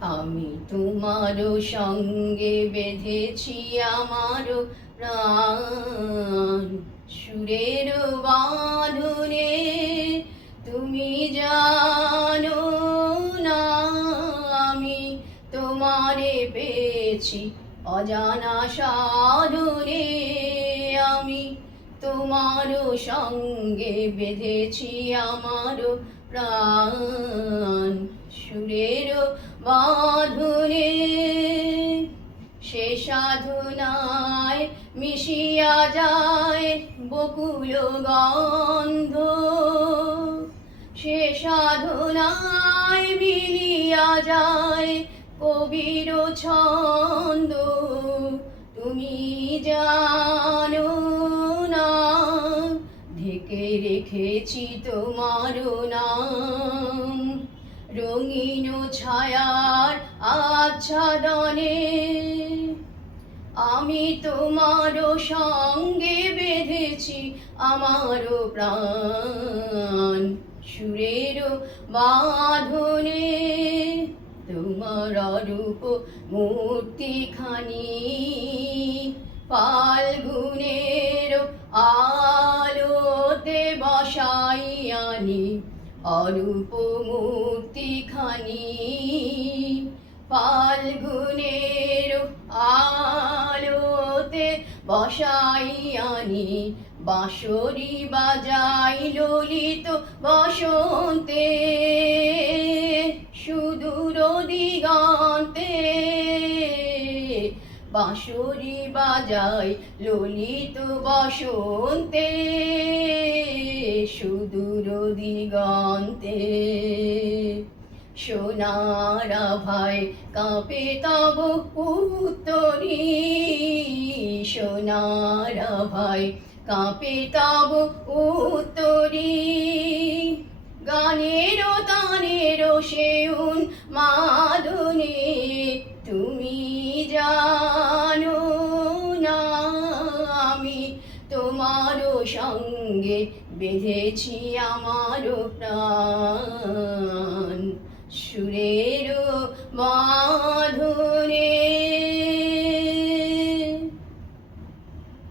আমি তোমারও সঙ্গে বেঁধেছি আমারও প্রাণ, সুরের বাঁধনে তুমি জানো না আমি তোমারে পেয়েছি অজানা সাধনে। আমি তোমারও সঙ্গে বেঁধেছি আমারও প্রাণ, সুরের বাঁধনে। সে সাধনায় মিশিয়া যায় বকুল গন্ধ, সে সাধনায় মিলিয়া যায় কবির ছন্দ। তুমি জানো না ঢেকে রেখেছি তোমার নাম, রঙিন ছায়ার আচ্ছাদনে। আমি তোমারও সঙ্গে বেঁধেছি আমারও প্রাণ, সুরের বাঁধনে। তোমার রূপ মূর্তিখানি ফাল্গুনের আলোতে বসাই আনি, অরূপ মূর্তিখানি ফাল্গুনের আলোতে বসাই আনি। বাঁশরি বাজাই ললিত বসন্তে, সুদূর দিগন্তে। বাঁশরি বাজাই ললিত বসন্তে, সুদূর দিগন্তে। সোনার আভায় কাঁপে তব উত্তরী, সোনার আভায় কাঁপে তব উত্তরী। গানের তানের সেউন মাধুনে তুমি জানো না আমি তোমারও সঙ্গে বেঁধেছি আমারও প্রাণ।